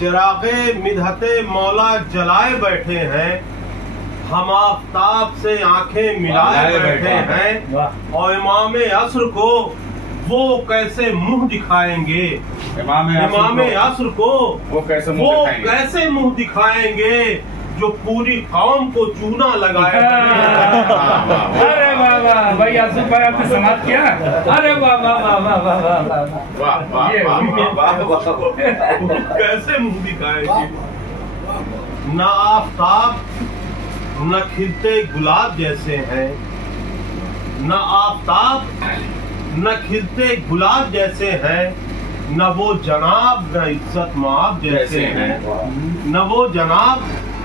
चिरागे मिदहते मौला जलाए बैठे हैं, हम आफताब से आंखें मिलाए बैठे हैं, और इमाम असर को वो कैसे मुंह दिखाएंगे, इमाम असर को वो कैसे मुंह दिखाएंगे जो पूरी कौम को चूना लगाए। अरे वाह वाह भाई, आसुफ भाई आपने समाप्त किया। अरे वाह वाह वाह वाह वाह वाह, कैसे मुंह दिखाएंगे। ना आफताब न खिलते गुलाब जैसे हैं, न आफताब न खिलते गुलाब जैसे हैं, न वो जनाब न इज्जत माब जैसे हैं, न वो जनाब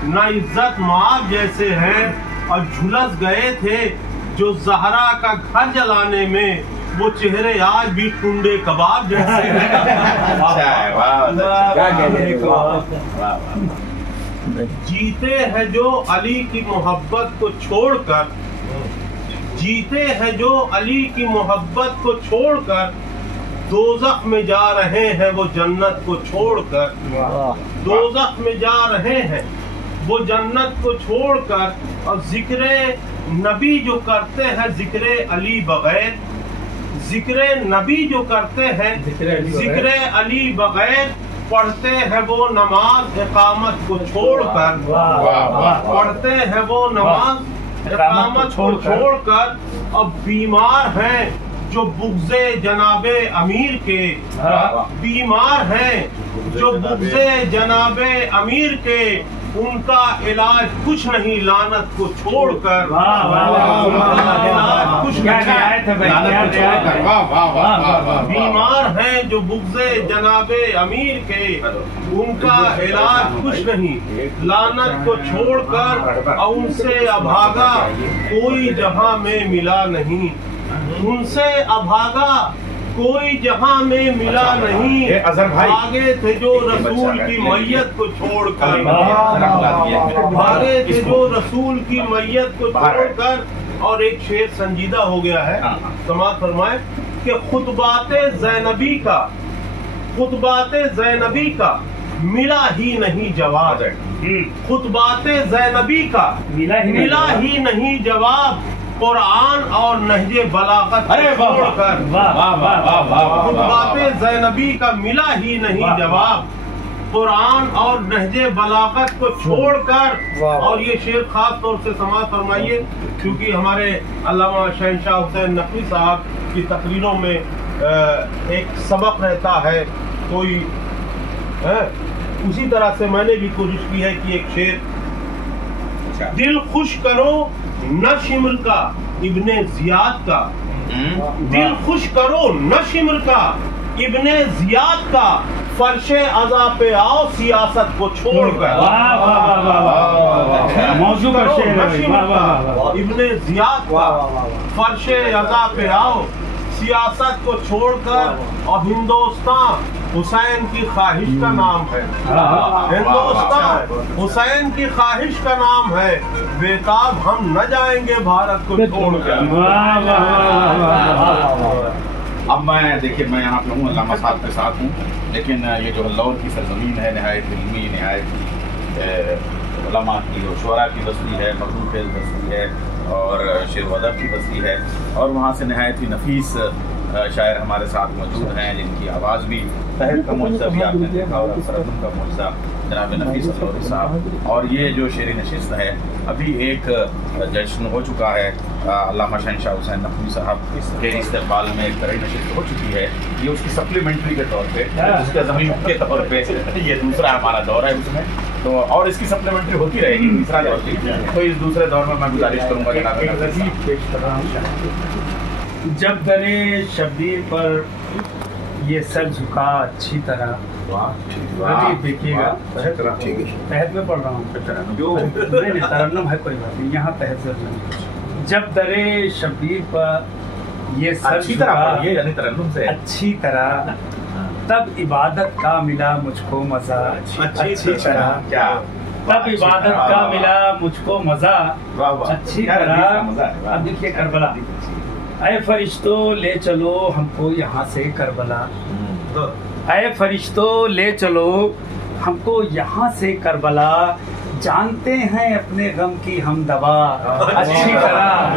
न इज्जत माब जैसे हैं, और झुलस गए थे जो जहरा का घर जलाने में, वो चेहरे आज भी टुंडे कबाब जैसे हैं। जीते हैं जो अली की मोहब्बत को छोड़कर, जीते हैं जो अली की मोहब्बत को छोड़कर, दोज़ख में जा रहे हैं वो जन्नत को छोड़कर, दोज़ख में जा रहे हैं वो जन्नत को छोड़कर, और जिक्र नबी जो करते हैं जिक्र अली बगैर, जिक्र नबी जो करते हैं जिक्र अली बगैर, पढ़ते हैं वो नमाज इकामत को छोड़कर, पढ़ते हैं वो नमाज इकामत को छोड़कर, अब बीमार हैं जो बुग़्ज़े जनाबे अमीर के, बीमार हैं जो बुग़्ज़े जनाबे अमीर के, उनका इलाज कुछ नहीं लानत को छोड़कर, उनका इलाज कुछ नहीं, बीमार हैं जो बुग़्ज़े जनाबे अमीर के, उनका इलाज कुछ नहीं लानत को छोड़कर, और उनसे अभागा कोई जहां में मिला नहीं, उनसे अभागा कोई जहां में मिला नहीं, भागे थे जो रसूल की मैयत को छोड़कर, भागे थे जो रसूल की मैयत को छोड़कर। और एक शेर संजीदा हो गया है, समाअत फरमाए कि खुतबाते ज़ैनबी का, खुतबाते ज़ैनबी का मिला ही नहीं जवाब, खुतबाते ज़ैनबी का मिला ही नहीं जवाब, कुरान और नहजे बलागत छोड़कर, खुतबाते ज़ैनबी का मिला ही नहीं जवाब, कुरान और नहजे बलागत को छोड़कर। और ये शेर खास तौर से समाअत फरमाइए, क्योंकि हमारे अल्लामा शहंशाह हुसैन नकवी साहब की तकरीरों में एक सबक रहता है कोई है, उसी तरह से मैंने भी कोशिश की है कि एक शेर, दिल खुश करो न शिमर का इब्ने जियाद का, दिल खुश करो न शिमर का इब्ने जियाद का, फर्शे अज़ा पे आओ सियासत को छोड़कर, मौजू का शेर इब्ने जियाद का, फर्शे अज़ा पे आओ सियासत को छोड़कर, और हिंदुस्तान हुसैन की ख्वाहिश का नाम है, हिंदुस्तान हुसैन की ख्वाहिश का नाम है, बेताब हम न जाएंगे भारत को छोड़कर। अब मैं देखिए, मैं यहाँ पे हूँ, अल्लामा साहब के साथ हूँ, लेकिन ये जो लाहौर की सरजमीन है, नहायत इल्मी, नहायत उलमा की और शुअरा की बस्ती है, मखलूक की बस्ती है, और शेर व अदब की बस्ती है, और वहाँ से नहायत ही नफीस शायर हमारे साथ मौजूद हैं, जिनकी आवाज़ भी तहत का मुआज़ा भी आपने देखा, और तरन्नुम का मुआज़ा जनाब नफीस अलौरी साहब। और ये जो शेरी नशिस्त है, अभी एक जश्न हो चुका है, अल्लामा शहंशाह हुसैन नकवी साहब के इस्तकबाल में एक तरह नशिस्त हो चुकी है, ये उसकी सप्लीमेंट्री के तौर पे, उसके ज़मीन के तौर पे ये दूसरा हमारा दौर है उसमें, तो और इसकी सप्लीमेंट्री होती रहेगी तीसरा दौर की। तो इस दूसरे दौर में मैं गुजारिश करूँगा जनाब, जब दरे शब्बीर पर ये सर झुका अच्छी तरह, देखिएगा तहत में पढ़ रहा हूँ, नहीं तरन्नुम है, कोई बात नहीं, यहाँ तहत से। जब दरे शब्बीर पर ये सर झुका यानी तरन्नुम से अच्छी तरह, तब इबादत का मिला मुझको मजा अच्छी तरह, क्या तब इबादत का मिला मुझको मजा अच्छी तरह। अब देखिए करबला, ऐ फरिश्तों ले चलो हमको यहाँ से करबला, ऐ फरिश्तों ले चलो हमको यहाँ से करबला जानते हैं अपने गम की हम दवा अच्छी तरह,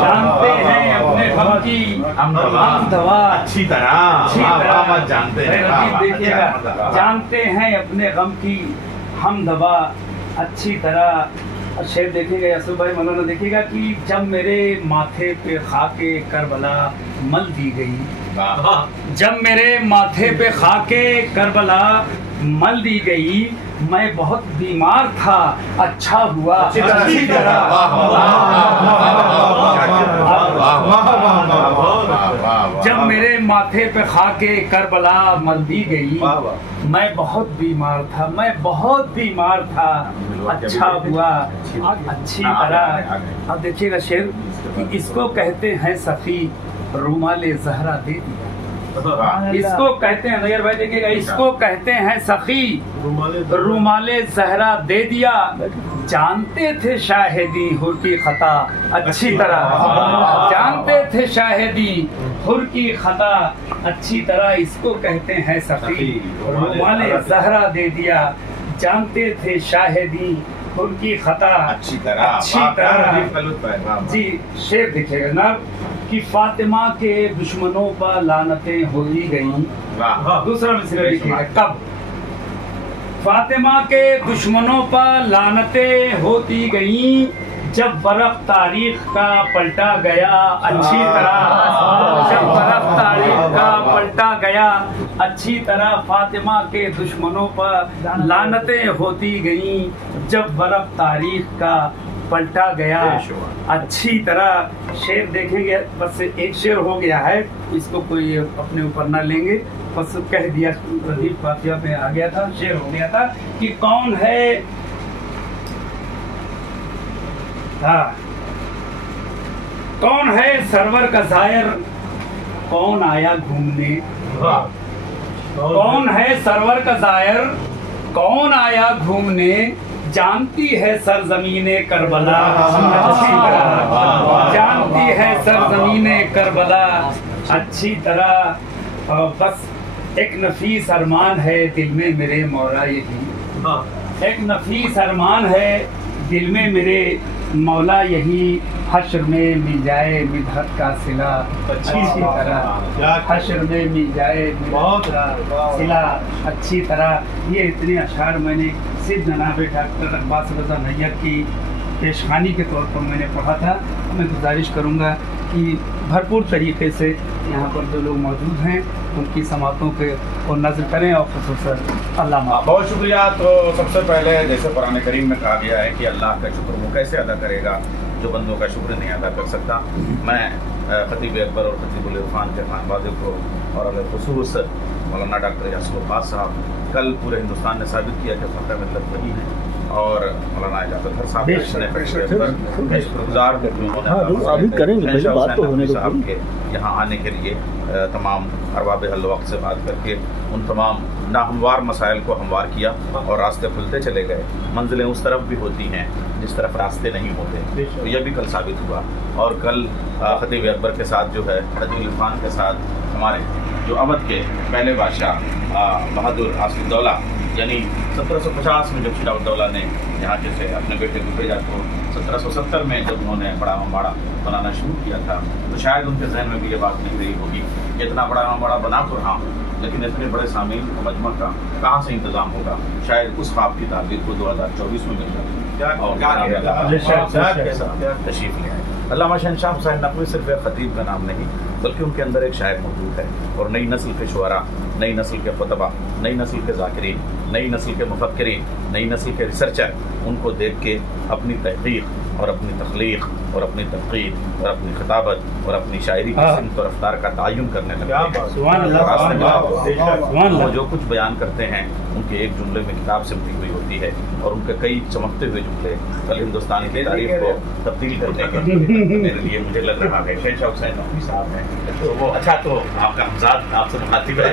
जानते हैं अपने गम की हम दवा अच्छी तरह, जानते हैं, देखिएगा, जानते हैं अपने गम की हम दवा अच्छी तरह। शेर देखिएगा यासुफ भाई मौलाना, देखिएगा कि जब मेरे माथे पे खाके करबला मल दी गई, जब मेरे माथे पे खाके करबला मल दी गई, मैं बहुत बीमार था, अच्छा हुआ अच्छी तरह। जब मेरे माथे पे खाके करबला मल दी गई, मैं बहुत बीमार था, मैं बहुत बीमार था, अच्छा हुआ अच्छी तरह। अब देखिएगा शेर, इसको कहते हैं सखी रुमाले ज़हरा दे दिया, इसको कहते हैं, नजर भाई देखिएगा, इसको कहते हैं सखी रुमाले ज़हरा दे दिया, जानते थे शाहिदी हुर की खता अच्छी तरह, जानते थे शाहिदी हुर की खता अच्छी तरह, इसको कहते हैं सखी रुमाले ज़हरा दे दिया, जानते थे शाहिदी हुर की खता अच्छी तरह। जी शेर दिखेगा ना कि फातिमा के दुश्मनों पर लानतें हो ही गई। दूसरा मिसरा लिखिएगा, कब फातिमा के दुश्मनों पर लानतें होती गई, जब बरफ तारीख का पलटा गया अच्छी तरह, जब बरफ तारीख का पलटा गया अच्छी तरह, फातिमा के दुश्मनों पर लानतें होती गई, जब बरफ तारीख का पलटा गया अच्छी तरह। शेर देखेंगे, बस एक शेर हो गया है, इसको कोई अपने ऊपर ना लेंगे, बस कह दिया, रदीफ फातिया में आ गया था, शेर हो गया था कि कौन है, हाँ, कौन है सरवर का जायर, कौन आया घूमने, कौन है सरवर का जायर, कौन आया घूमने, जानती है सरजमीने करबला अच्छी तरह, जानती है सरजमीने करबला अच्छी तरह। बस एक नफीस अरमान है दिल में मेरे मौला यही, एक नफीस अरमान है दिल में मेरे मौला यही, हश्र में मिल जाए मिदहत का सिला अच्छी तरह, हश्र में मिल जाए मिदहत का सिला अच्छी तरह। ये इतने अशार मैंने सिर्फ जनाब डॉक्टर अब्बास रज़ा नैयर की पेशखानी के तौर पर मैंने पढ़ा था। मैं गुजारिश करूँगा कि भरपूर तरीके से यहाँ पर जो लोग मौजूद हैं उनकी समातों के और नज़र करें, और ख़ुसूसन अल्लाह। बहुत शुक्रिया। तो सबसे पहले जैसे कुरान करीम में कहा गया है कि अल्लाह का शुक्र वो कैसे अदा करेगा जो बंदों का शुक्र नहीं अदा कर सकता। मैं खतीब अकबर और खतीबुल इरफान के खानवादे को और अलखुसूस मौलाना डॉक्टर यासुफ अब्बास साहब, कल पूरे हिंदुस्तान ने साबित किया कि फ़ख्र मिल्लत वही है, और मौलाना इजाज़त साहब के यहाँ आने के लिए तमाम अरबाब हल वक्त से बात करके उन तमाम नाहमवार मसाइल को हमवार किया और रास्ते खुलते चले गए। मंजिलें उस तरफ भी होती हैं जिस तरफ रास्ते नहीं होते, तो यह भी कल साबित हुआ। और कल खतीब अकबर के साथ जो है, खतीब इरफान के साथ हमारे जो अवध के पहले बादशाह बहादुर आसिफउद्दौला, यानी 1750 में जब शिराउद्दौला ने यहाँ जैसे अपने बेटे गुफेजा को 1770 में जब उन्होंने बड़ा अम्बाड़ा बनाना शुरू किया था, तो शायद उनके जहन में भी ये बात नहीं रही होगी कि इतना बड़ा अम्बाड़ा बना तो रहा हूँ, लेकिन इतने बड़े सामीन मजमा का कहाँ से इंतजाम होगा। शायद उस ख्वाब की ताबीर को 2024 में मिल जाती तशरीफ ले आए। अल्लामा शहनशाह हुसैन नकवी सिर्फ एक खतीब का नाम नहीं, बल्कि उनके अंदर एक शायर मौजूद है, और नई नस्ल के शुअरा, नई नस्ल के खुतबा, नई नस्ल के ज़ाकिरीन, नई नस्ल के मुफक्किरीन, नई नस्ल के रिसर्चर उनको देख के अपनी तहक़ीक़ और अपनी तख्लीक़ और अपनी तनक़ीद और अपनी खिताबत और अपनी शायरी की सिमत और रफ्तार का तयन करने लगते हैं। जो कुछ बयान करते हैं उनके एक जुमले में किताब सिमटी हुई होती है, और उनके कई चमकते हुए जुमले कल हिंदुस्तानी तारीख को तब्दील करने के लिए मेरे लिए मुझे लग रहा है शहनशाह हुसैन नकवी साहब हैं तो वो अच्छा, तो आपका हमजाद आपसे मुखातिब है।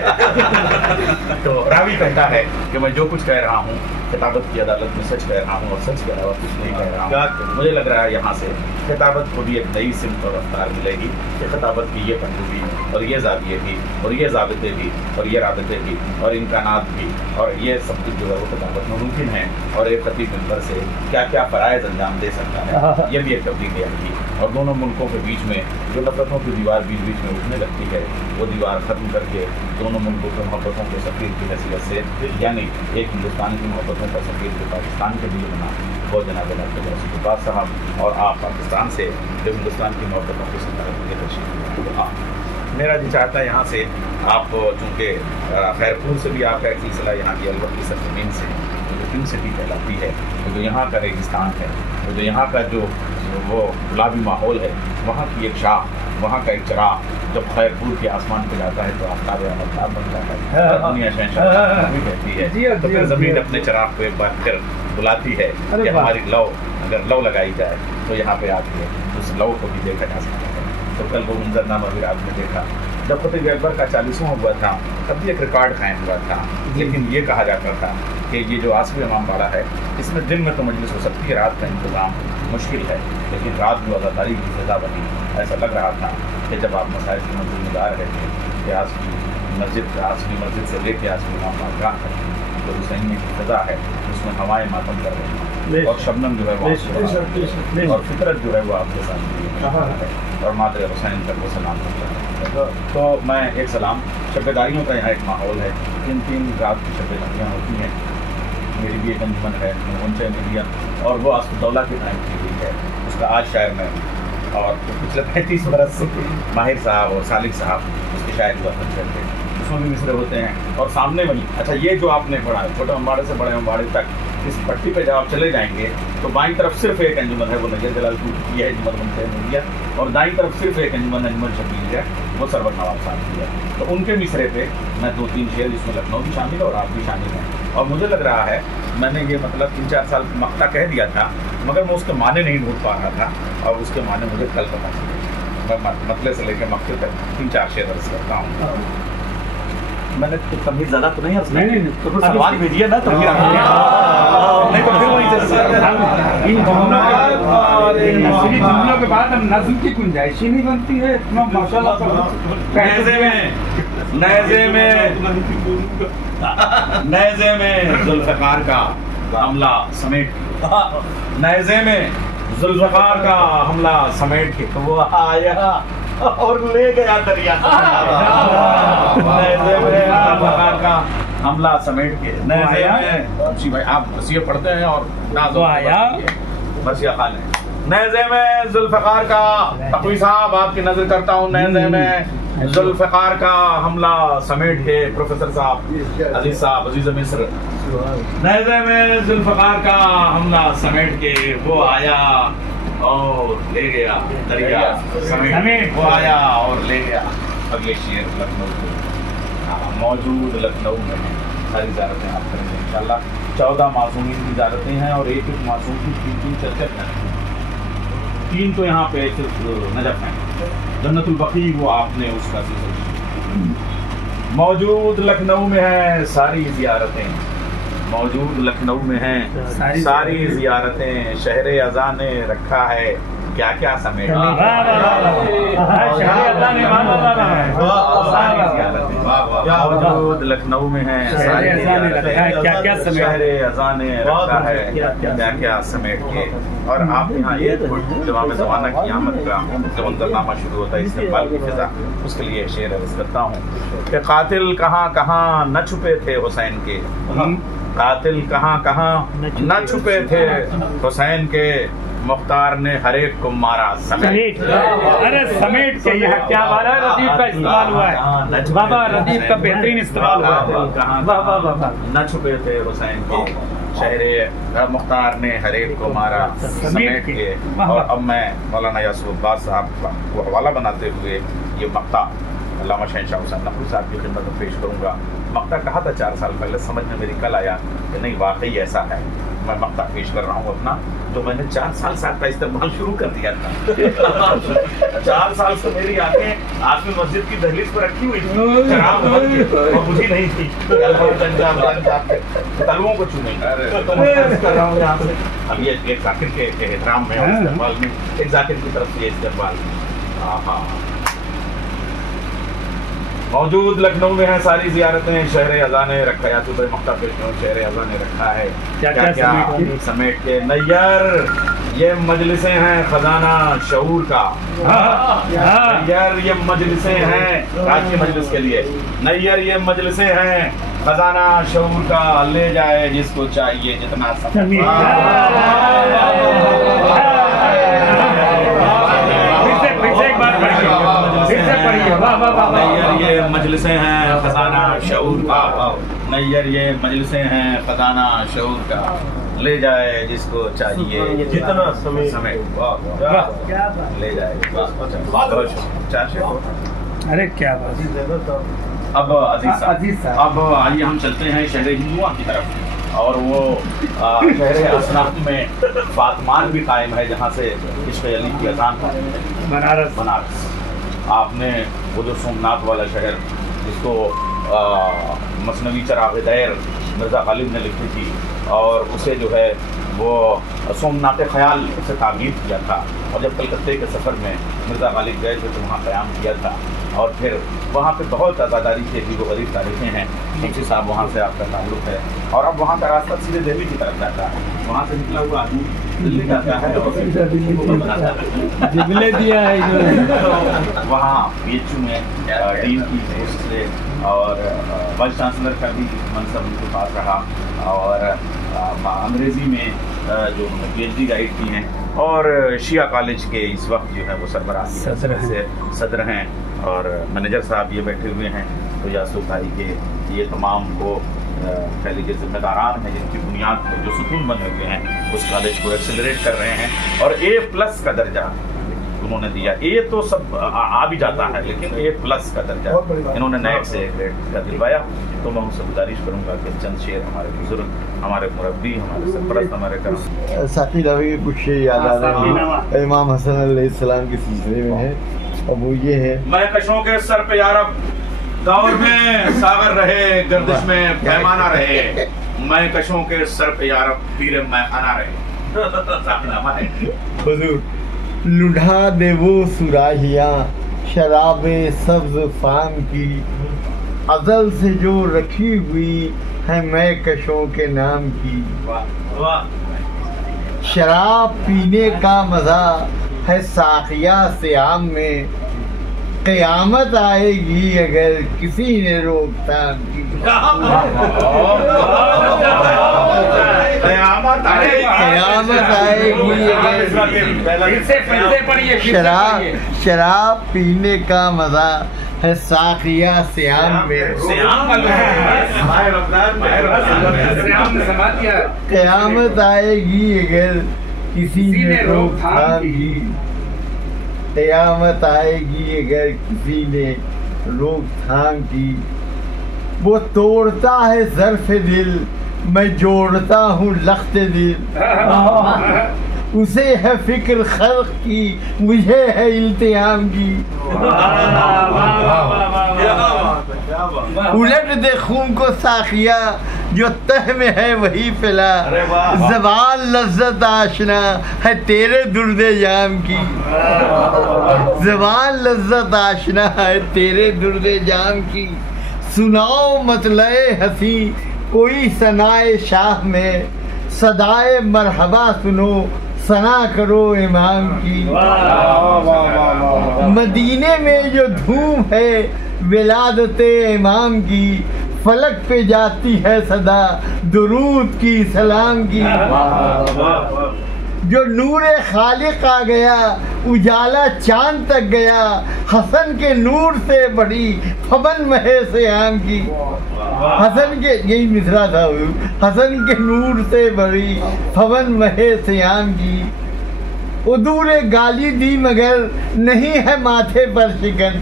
तो रावी कहता है कि मैं जो कुछ कह रहा हूँ खिताबत की अदालत में सच कह रहा हूँ और सच के अलावा कुछ नहीं कह रहा हूँ। मुझे लग रहा है यहाँ से खिताबत को भी एक नई सिमत और रफ्तार मिलेगी कि खिताबत की ये पहलू भी और ये जाविये भी और ये ज़ाबिते भी और ये राबते भी और इम्कानात भी और ये सब कुछ जो है वो खिताबत में मुमकिन है। और एक खतीब मिंबर से क्या क्या फ़राइज़ अंजाम दे सकता है, ये भी एक तब्दीली आएगी। और दोनों मुल्कों के बीच में जो नफरतों की दीवार बीच बीच में उठने लगती है, वो दीवार ख़त्म करके दोनों मुल्कों के मोहब्बतों के सफ़ीर की हैसियत से, यानी एक हिंदुस्तान की मोहब्बतों का सफ़ीर जो पाकिस्तान के लिए बना, वो जनाब अब्बास साहब और आप पाकिस्तान से जो हिंदुस्तान की मोहब्बतों के सफ़ारत के तशरीफ़। तो हाँ, मेरा जी चाहता है यहाँ से आप चूँकि खैरपुर से भी आपका एक सिलसिला यहाँ की अलवर की सरजमीन से जो पिंक सिटी कहलाती है, जो यहाँ का रेगिस्तान है, जो यहाँ का जो वो गुलाबी माहौल है, वहाँ की एक शाख, वहाँ का एक चिराग जब खैरपुर के आसमान पे जाता है तो आफ्ताब अमलताब बन जाता है। दुनिया शहंशाह भी कहती है, तो फिर ज़मीन अपने चिराग को एक बार फिर बुलाती है कि हमारी लौ अगर लौ लगाई जाए तो यहाँ पे आती है, उस लौ को भी देखा जा सकता है। तो कल वो मंजरनामा भी आपने देखा जब खतीब अकबर का 40वां हुआ था, तब भी एक रिकॉर्ड कायम हुआ था। लेकिन ये कहा जाता था कि ये जो आसमी इमाम बाड़ा है, इसमें दिन में तो मजलिस हो सकती है, रात का इंतज़ाम मुश्किल है, लेकिन रात जो अदाकारी की सज़ा बनी, ऐसा लग रहा था कि जब आप मसाइल की जिम्मेदार रहे थे कि आसमी मस्जिद से लेके आसमी इमाम बाड़ा तक जो हुसैनी की सज़ा है उसमें हवाएँ मातम कर रही हैं और शबनम जो है वो और फितरत जो है वो आपके साथ है और मादर हुसैन तक वो सलाम करता है। तो मैं एक सलाम, शब्बेदारियों का यहाँ एक माहौल है, 3 रात की शब्बेदारियाँ होती हैं। मेरी भी एक अंजुमन है उनसे मीडिया और वो अस्पतौला की टाइम की हुई है, उसका आज शायर में और पिछले 35 बरस से माहिर साहब और सालिक साहब उसके शायर हुआ करते थे, उसमें भी मिसरे होते हैं। और सामने वही अच्छा ये जो आपने पढ़ा है छोटे अम्बाड़े से बड़े अम्बाड़े तक, इस पट्टी पे जब आप चले जाएंगे तो बाईं तरफ सिर्फ एक अंजुमन है, वो नजर जलालपुर की है जुम्मन बनते मीडिया, और दाईं तरफ सिर्फ एक अंजुमन शबीर है, वो सरवर नवाब साहब की है। तो उनके मिसरे पे मैं 2-3 शेर, जिसमें लखनऊ भी शामिल है और आप भी शामिल हैं। और मुझे लग रहा है मैंने ये मतलब 3-4 साल मक्ता कह दिया था, मगर मैं उसके माने नहीं ढूंढ पा रहा था, और उसके माने मुझे कल पता चले। मैं मतले से लेकर मक्ते तक 3-4 शेर अर्ज करता हूँ। मैंने तो कभी ज़्यादा तो नहीं अर्ज नहीं तो फिर सवाल भेजिए ना, तो नहीं तो फिर वही इन जुमलों के बाद हम नज़्म की गुंजाइश ही नहीं बनती है। इतना माशाल्लाह नैज़े में जुल्फ़िकार का हमला समेट, नैज़े में जुल्फ़िकार का हमला समेट के तो वो आया और ले गया दरिया। नैज़े में जुल्फ़िकार का हमला समेट के, नैज़े में जी भाई आप वसीयत पढ़ते हैं और नाज़ो आया वसीयत खान है। नैज़े में जुल्फ़िकार का तक़वी साहब आपकी नजर करता हूँ, नैज़े में जुल्फ़िकार का हमला समेट के प्रोफेसर साहब अजीज साहब अजीज़ मिस्र, नैज़े में जुल्फ़िकार का हमला समेट के वो आया और ले गया दरिया समेट, वो आया और ले गया। अगले शेर लखनऊ मौजूद लखनऊ में है, सारी ज़ारतें आप करेंगे इंशाल्लाह। 14 मासूमीन की ज़ारतें हैं और एक मासूम की 3 चर्चत हैं, 3 तो यहाँ पे नजफ हैं, जन्नतुल बकी वो आपने उसका मौजूद लखनऊ में है सारी ज़ियारतें, मौजूद लखनऊ में हैं सारी ज़ियारतें, शहर अज़ा ने रखा है क्या क्या समेट, मौजूद लखनऊ में है सारी क्या क्या शहर अज़ा ने रखा है क्या क्या समेट के। और आप यहाँ एक जवाब ज़माना की आमद का जब मंजरनामा शुरू होता है इस्तेमाल की फिजा, उसके लिए शेर अर्ज़ करता हूँ कि कातिल कहाँ कहाँ न छुपे थे हुसैन के, कातिल कहाँ कहाँ न छुपे थे हुसैन के, मुख्तार ने हर एक को मारा समेट। अरे समेट के यह क्या वाला रदीफ का इस्तेमाल हुआ है, बाबा रदीफ का बेहतरीन इस्तेमाल हुआ है। कहाँ न छुपे थे हुसैन के, शहरे मुख्तार ने हर एक को मारा समेट के। और अब मैं मौलाना यासूर अब्बास साहब को हवाला बनाते हुए ये मक्ता अल्लामा शहंशाह हुसैन नकवी साहब की खिदमत में पेश करूँगा। मक्ता कहा था 4 साल पहले, समझ में मेरी कल आया कि नहीं वाकई ऐसा है। मैं मक्ता पेश कर रहा हूँ अपना, तो मैंने 4 साल से आपका इस्तेमाल शुरू कर दिया था। 4 साल से मेरी आंखें आसमी मस्जिद की दहलीज पर रखी हुई थी, शराब और मुझे नहीं थी, तलुओं को चूमे तो मैं कर रहा हूँ यहाँ से। अब ये एक जाकिर के एहतराम में और इस्तेमाल में, एक जाकिर की तरफ से ये इस्तेमाल। हाँ, मौजूद लखनऊ में है सारी जियारतें, शहर अज़ा ने रखा है, तो मक्ता पेश में शहर अज़ा ने रखा है क्या समेट के। नैयर ये मजलिसें हैं खजाना शऊर का, नैयर ये मजलिसें हैं, आज की मजलिस के लिए नैयर ये मजलिसें हैं खजाना शऊर का, ले जाए जिसको चाहिए जितना नैयर ये मजलिसें हैं खजाना शऊर का, नैयर ये मजलिसें हैं खजाना शऊर का, ले जाए जिसको चाहिए जितना समय ले जाए। अरे क्या बात। अब अजीज साहब, अब आइए हम चलते हैं शहर हिंदुआ की तरफ, और वो शहर असनाफ में फातमान भी कायम है, जहाँ से इश्क़ अली की अज़ान बनारस। आपने वो जो सोमनाथ वाला शहर जिसको मसनवी चराग़ दैर मिर्ज़ा गालिब ने लिखी थी, और उसे जो है वो सोमनाथ ख़याल से ताबीर किया था, और जब कलकत्ते के सफ़र में मिर्ज़ा गालिब गए थे तो वहाँ क़याम किया था, और फिर वहाँ पे बहुत आज़ादारी के अजीब व गरीब तारीखें हैं। मुंशी साहब वहाँ से आपका ताल्लुक़ है, और अब वहाँ का रास्ता सीधे दिल्ली की तरफ जाता है, वहाँ से निकला हुआ आदमी दिल्ली जाता है और दिया है वहाँ PHU में डीन की पोस्ट से और वाइस चांसलर का भी मनसब उनके पास रहा, और अंग्रेज़ी में जो उन्होंने PhD गाइड की हैं, और शिया कॉलेज के इस वक्त जो है वो सरबराह से सदर हैं, और मैनेजर साहब ये बैठे हुए हैं। तो यासूफ भाई के ये तमाम वो कह लीजिए जिम्मेदारान हैं जिनकी बुनियाद पर जो सुकून बने हुए हैं उस कॉलेज को एक्सेलरेट कर रहे हैं, और A+ का दर्जा उन्होंने दिया। A तो सब आ भी जाता है, लेकिन A+ का दर्जा इन्होंने नेट से ग्रेड का दिलवाया। तो मैं उनसे गुजारिश करूंगा कि चंद शेर हमारे बुजुर्ग, हमारे मुरब्बी, हमारे सरपरस्त, हमारे करम साथी रवि कुछ शेर याद आ रहे हैं इमाम हसन अलैहिस्सलाम के सिलसिले में है, और वो ये है, मैं कशों के सर पे यारब दौर में सागर रहे, गर्दिश में पैमाना रहे, मैं कशों के सर पे यारब पीरे मैखाना रहे। हुजूर लुढ़ा दे वो सुराहियाँ शराबे सब्ज फाम की, अज़ल से जो रखी हुई है मैं कशों के नाम की। शराब पीने का मज़ा है साक़िया से आम में, क़यामत आएगी अगर किसी ने रोकथाम की। क़यामत आएगी अगर शराब पीने का मज़ा है साक़िया सियाम में, क़यामत आएगी अगर किसी ने रोकथाम की, क़यामत आएगी अगर किसी ने रोकथाम की। वो तोड़ता है ज़र्फ़ दिल, मैं जोड़ता हूँ लख्त दिल, उसे है फिक्र खल्क़ की, मुझे है इल्तिहाम की। उलट दे खून को साखिया, जो तह में है वही पिला, ज़बान लज्जत आशना है तेरे दुर्दे जाम की, ज़बान लज्जत आशना है तेरे दुर्दे जाम की। सुनाओ मतलए हंसी कोई सनाए शाह में, सदाए मरहबा सुनो सना करो इमाम की। मदीने में जो धूम है विलादते इमाम की, फलक पे जाती है सदा दुरूद की सलाम की। जो नूरे खालिक आ गया उजाला चांद तक गया, हसन के नूर से बड़ी फबन महे से आम की। हसन के यही मिसरा था, हसन के नूर से बड़ी फबन महे से आम की। उदूरे गाली दी मगर नहीं है माथे पर शिकन,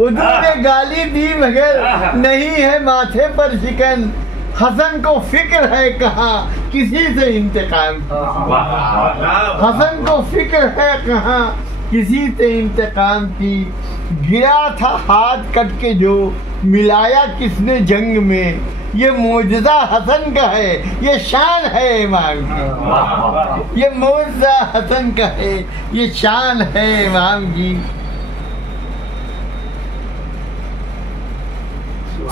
उदूरे गाली दी मगर नहीं है माथे पर शिकन, हसन को फिक्र है कहाँ किसी से इंतकाम की, हसन को फिक्र है कहाँ किसी से इंतकाम की। गिरा था हाथ कट के जो मिलाया किसने जंग में, ये मौजज़ा हसन का है, ये शान है इमाम की। ये मौजज़ा हसन का है, ये शान है इमाम की।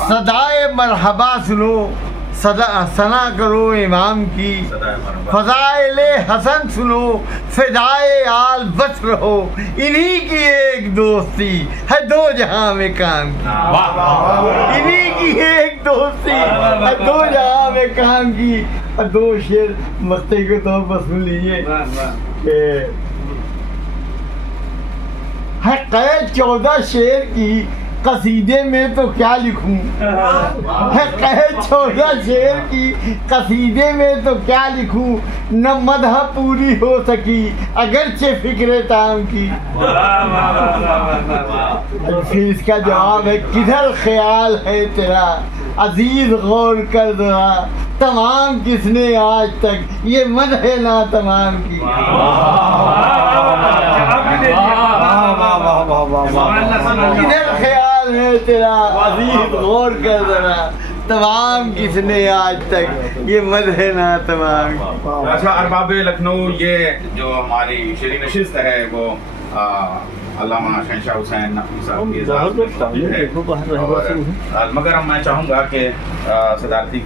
सदाए मरहबा सुनो, सदा सना करो इमाम की। फज़ाइले हसन सुनो, फ़िदाए आल बस रहो, इन्हीं की एक दोस्ती है दो जहां में काम की। इन्हीं की एक दोस्ती है दो जहां में काम की। और दो शेर मस्ती के तौर पर सुन लीजिए। है कैद 14 शेर की कसीदे में तो क्या लिखूं, है कैद 14 शेर की कसीदे में तो क्या लिखूं, न मदह पूरी हो सकी अगरचे फिक्र ताम की। फिर इसका जवाब है किधर ख्याल है तेरा अजीज गौर कर जरा, तमाम किसने आज तक ये मदह ना तमाम की। किधर ख्याल है तेरा अजीज गौर कर जरा, तमाम किसने आज तक ये मदह ना तमाम की। अच्छा अरबाब लखनऊ, ये जो हमारी शेरी नशिस्त है वो अल्लामा शहंशाह हुसैन नकवी साहब की है। मगर मैं चाहूँगा कि सदारती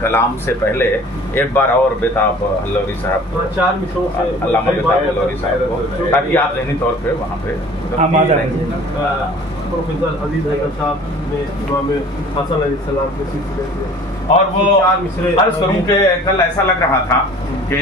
कलाम से पहले एक बार और बेताब हल्लौरी साहब, 4 मिसरों से अल्लामा बेताब हल्लौरी साहब को, ताकि आप ज़हनी तौर पे वहाँ पे प्रोफेसर अजीज हैदर साहब ने इमाम हसन अलैहिस्सलाम के सिलसिले से, और वो अर्ज करूँ कि कल ऐसा लग रहा था कि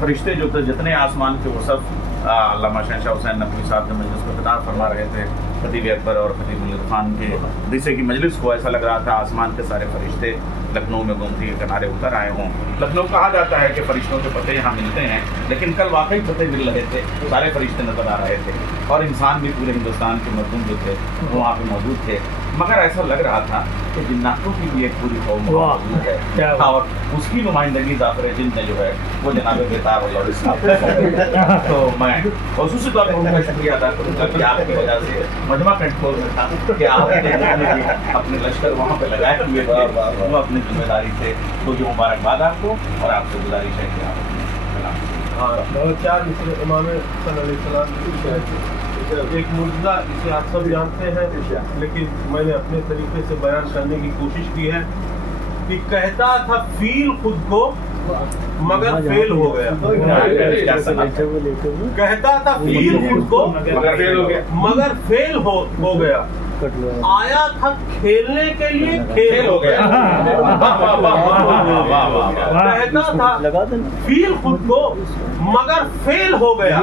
फरिश्ते जो थे जितने आसमान के वो सब अल्लामा शहंशाह हुसैन नकवी साहब के मजलिस को खिताब फरमा रहे थे, खतीब अकबर और खतीब उल खान के हदीसे की मजलिस को। ऐसा लग रहा था आसमान के सारे फरिश्ते लखनऊ में गोमती के किनारे उतर आए हों। लखनऊ कहा जाता है कि फरिश्तों के पते यहाँ मिलते हैं, लेकिन कल वाकई पते मिल रहे थे, सारे फरिश्ते नजर आ रहे थे और इंसान भी पूरे हिंदुस्तान के मजलूम जो थे वो वहाँ पे मौजूद थे। मगर ऐसा लग रहा था कि जिन्नातों की भी एक पूरी कौम मौजूद है और उसकी नुमाइंदगी ज़ाफ़िर जिन्न ने जो है वो जनाब बेताब हल्लौरी साहब। तो मैं ख़ुसूसी तौर पर उनका शुक्रिया अदा करूँगा कि आपकी वजह से मजमा कंट्रोल में था कि आपने अपने लश्कर वहाँ पर लगाए हुए थे, वो अपनी जिम्मेदारी से। तो जो मुबारकबाद आपको और आपसे गुजारिश है कि आप 4 मिसरे इमाम हसन अलैहिस्सलाम एक मुर्दा, इसे आप सब जानते हैं, लेकिन मैंने अपने तरीके से बयान करने की कोशिश की है कि कहता था फील खुद को मगर फेल हो गया। कहता था फील खुद को मगर फेल हो गया। आया था खेलने के लिए खेल हो गया। कहता था फील खुद को मगर फेल हो गया।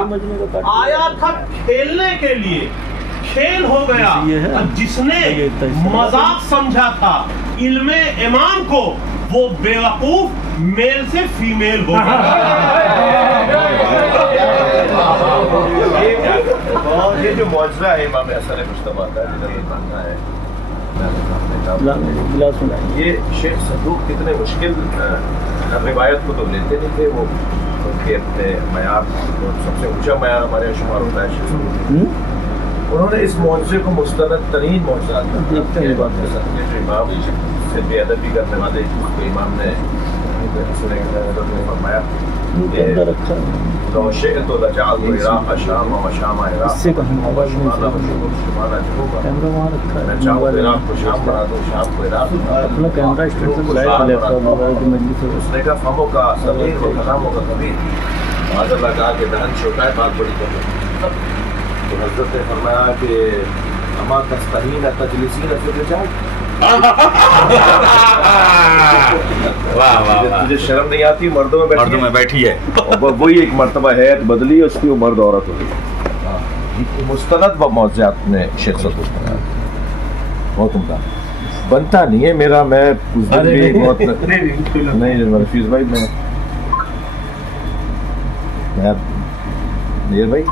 आया था खेलने के लिए खेल हो गया। जिसने मजाक समझा था इल्मे इमाम को वो बेवकूफ मेल से फीमेल हो गया। ये जो मौजज़ा है इमाम हसन मुश्तबा का, ये शेख सदूक कितने मुश्किल रिवायत को तो लेते नहीं थे, वो उनके अपने मयार सबसे ऊंचा मयार हमारे यहाँ शुमार होता है शेख सदूक। उन्होंने इस मौजज़े को मुस्तनद तरीन मौजज़ा जो इमाम से बेअदबी करने वाले इमाम ने फरमाया तो लजाल इराक़ शाम व शाम इराक़, मैं चाहूँ इराक़ को शाम बना दूँ, शाम को इराक़। उसने कहा फमों का समीर व कलामों का कबीर, माज़अल्लाह कहा कि दहन छोटा है, बात बड़ी कर। तो हज़रत ने फरमाया कि अमा तस्तहीन तजलिसीन फिर रिजाल, तुझे शर्म नहीं आती मर्दों में बैठी है। और वही एक मर्तबा है बदली, उसकी वो मर्द औरत हो गई। मुस्तनद व मौज़ियात ने शेख सदूक बनाया, बहुत उम्दा बनता नहीं है मेरा। मैं उस दिन भी बहुत नहीं फीस भाई, मैं भाई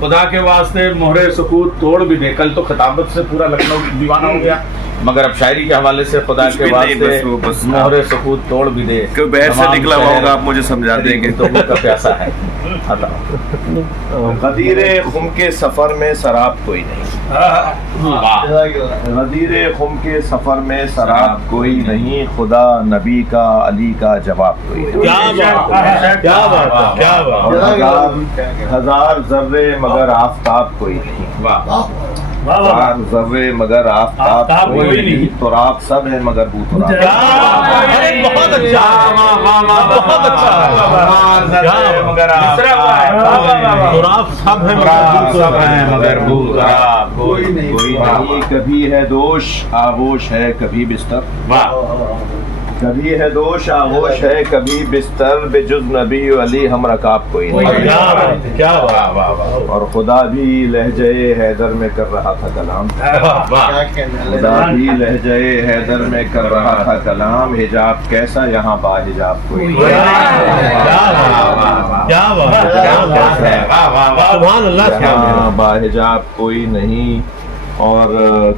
खुदा के वास्ते मोहरे सुकूत तोड़ भी दे। कल तो खिताबत से पूरा लखनऊ दीवाना हो गया मगर अब शायरी के हवाले से खुदा कुछ के भी नहीं, वास्ते बस मोहरे सुकूत तोड़ भी दे, क्यों बहर से तमाम निकला हुआ शहर होगा, आप मुझे समझा देंगे। तो वो का प्यासा है। गदीरे खुम के सफर में शराब कोई नहीं, गदीरे खुम के सफर में शराब कोई नहीं, खुदा नबी का अली का जवाब कोई नहीं। क्या बात है, क्या बात है, क्या बात है। हजार जर्रे मगर आफताब कोई नहीं, हजार जर्रे मगर आफताब कोई नहीं, तुराब सब है मगर बूतुराब। बहुत अच्छा, बहुत अच्छा, तुराब सब है मगर बूतुराब कोई नहीं। कभी है दोष आगोश है कभी बिस्तर, कभी है दोष आगोश है कभी बिस्तर, बेजुज नबी अली हम रकाब कोई नहीं। क्या बात। और खुदा भी लहजे हैदर में कर रहा था कलाम, खुदा भी लहजे हैदर में कर रहा था कलाम, हिजाब कैसा यहाँ बाहिजाब कोई नहीं। क्या बात है, सुभान अल्लाह, यहाँ बाहिजाब कोई नहीं। और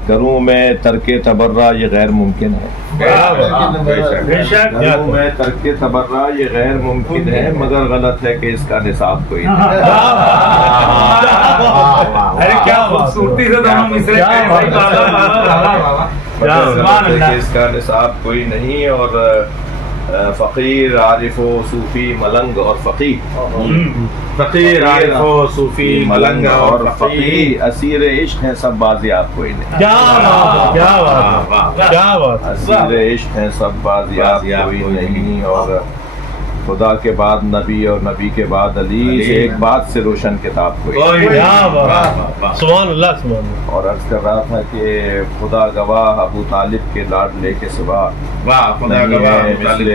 करूँ मैं तरके तबर्रा ये गैर मुमकिन है, करूँ मैं तरके तबर्रा ये गैर मुमकिन है, मगर गलत है कि इसका निसाब कोई नहीं। अरे क्या खूबसूरती से दोनों मिसरे इसका निसाब कोई नहीं। और फकीर आरिफो सूफी मलंग और फकीर आरिफो सूफी मलंग और फकीर असीर इश्क है सब बाजियाब कोई नहीं। क्या बात, क्या बात, क्या बात। असीर इश्क है सब बाजियाब कोई नहीं। और खुदा के बाद नबी और नबी के बाद अली, एक बात से रोशन किताब कोई। सुभान अल्लाह, सुभान अल्लाह। और अर्ज कर रहा था कि खुदा गवाह अबू तालिब के लाड लेके सिवा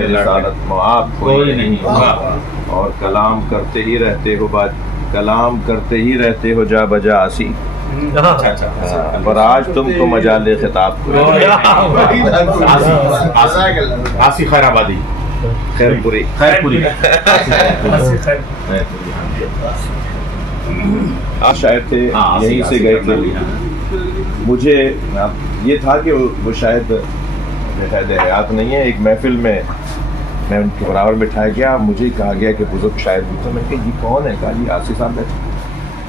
रिसालत मुआब कोई नहीं। और कलाम करते ही रहते हो कलाम करते ही रहते हो जा बजा आसी, पर आज तुमको मजाले खिताब कोई। आसी खैराबादी, खैरपुरी आप शायद थे, यहीं से गए थे। मुझे ये था कि वो शायद याद नहीं है, एक महफिल में मैं उनके बराबर बिठाया गया, मुझे कहा गया कि बुजुर्ग शायद भी, तो मैंने कहा जी कौन है? कहा जी आसी साहब बैठे।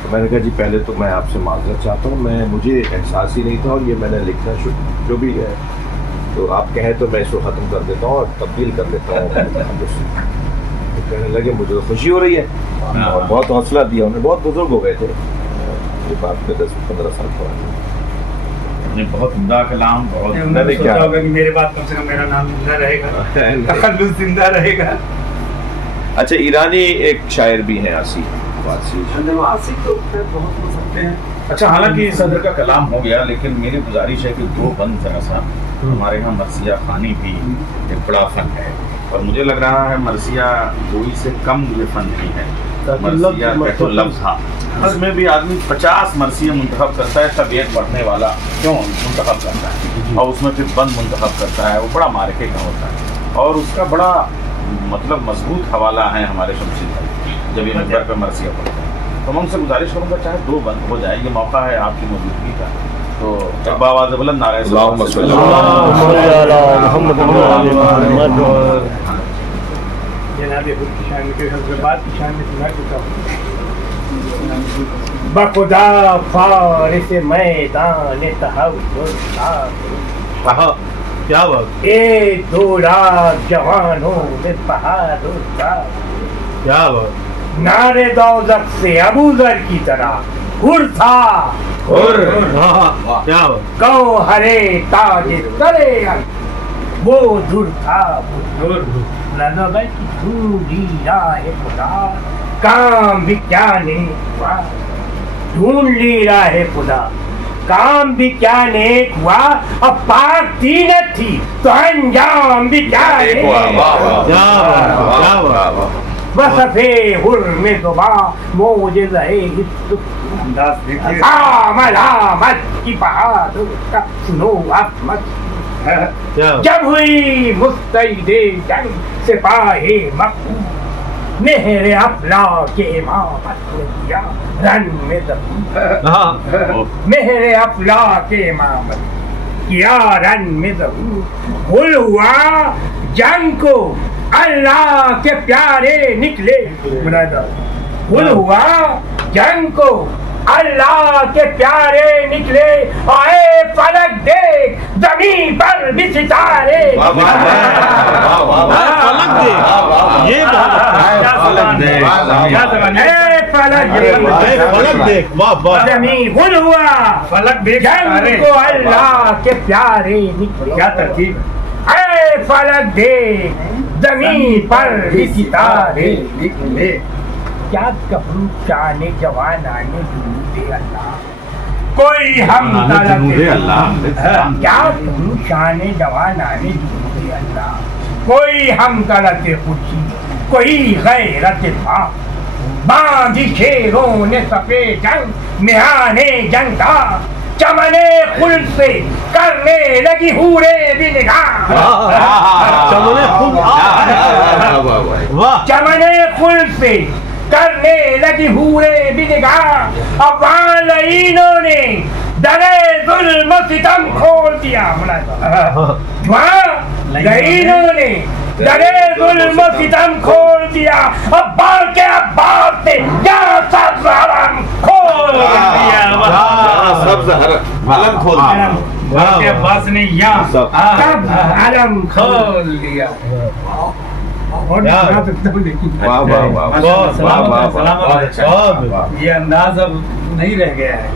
तो मैंने कहा जी पहले तो मैं आपसे माजरत चाहता हूँ, मुझे एहसास ही नहीं था, और ये मैंने लिखना जो भी है तो आप कहें तो मैं इसको ख़त्म कर देता हूँ और तब्दील कर देता हूँ। तो कहने लगे मुझे तो खुशी हो रही है, और बहुत हौसला दिया उन्हें। बहुत बुजुर्ग हो गए थे, ये बात के 10-15 साल पुरानी। बहुत उम्दा कलाम, बहुत मैंने क्या होगा कि मेरे बाद कम से कम मेरा नाम जिंदा रहेगा, जिंदा रहेगा। अच्छा, ईरानी एक शायर भी हैं आसी तो बहुत हो सकते हैं। अच्छा, हालांकि सदर का कलाम हो गया, लेकिन मेरी गुजारिश है कि दो बंद जरा सा, हमारे यहाँ मरसिया खानी भी एक बड़ा फन है, और मुझे लग रहा है मरसिया गोई से कम ये फन नहीं है। मरसिया तो लफ्ज़ था, उसमें भी आदमी 50 मरसिया मुंतखब करता है, तब एक पढ़ने वाला क्यों मुंतखब करता है, और उसमें फिर बंद मुंतखब करता है, वो बड़ा मार्के का होता है, और उसका बड़ा मतलब मजबूत हवाला है हमारे शमशी भाई जब ये मंबर पर मरसिया पढ़ते हैं। तो मैं उनसे गुजारिश करूँगा चाहे दो बंद हो जाए, ये मौका है आपकी मौजूदगी का, तो जब आवाज़ बुलंद नारे बखुदा फारिस मैदान क्या बात, ए दूरा जवानों में बहादुर क्या बात। नारे दौलत से अबू जर की तरह हुर था, हुर क्या बात। कौ हरे ताज तरे वो धुर था, ढूंढी राह खुदा, काम भी क्या नहीं हुआ, ढूंढ ली राह खुदा, काम भी क्या नेक हुआ, अब पाक तीनत थी तो अंजाम भी क्या नेक हुआ। बसफे हुर में दुबा मोजे रहे मलामत की बहादुर का सुनो अहमद, जब हुई मुस्तैदे जंग सिपाही मकबूल, मेरे अपना के इमामत ने किया रन में दफन, मेरे अपना के इमामत किया रन में गुल हुआ जंग को अल्लाह के प्यारे निकले। गुल हुआ जंग को अल्लाह के प्यारे निकले। आए फलक देख जमीन पर भी सितारे। फलक देख, ये फलक देख, वाह वाह। जमीन गुल हुआ फलक देख जंग को अल्लाह के प्यारे निकले। क्या तरकीब। ऐ फलक देख जमीन पर भी सितारे निकले। क्या कहूँ शाने जवानाने जुनूदे अल्लाह, कोई हम जुनूदे अल्लाह। क्या कहूँ शाने जवानाने जुनूदे अल्लाह, कोई हम तलते खुशी कोई गैरत था। बांधी शेरों ने सफेद जंग मिहाने जंग था। चमने खुल से करने लगी हूरे भी निगाह। चमने खुल, वाह। चमने खुल से करने लगी हूरे भी निगाह। अब इन्होंने दरे जुल्म सितम खोल दिया। इन्होंने दरे जुल्म सितम खोल दिया। अब बाल के अब्बास से क्या सब्ज हरम खोल दिया। सब्ज हरम खोल दिया। के अब्बास ने यहाँ सब हरम खोल दिया। वाह वाह वाह वाह वाह। ये अंदाज अब नहीं रह गया है।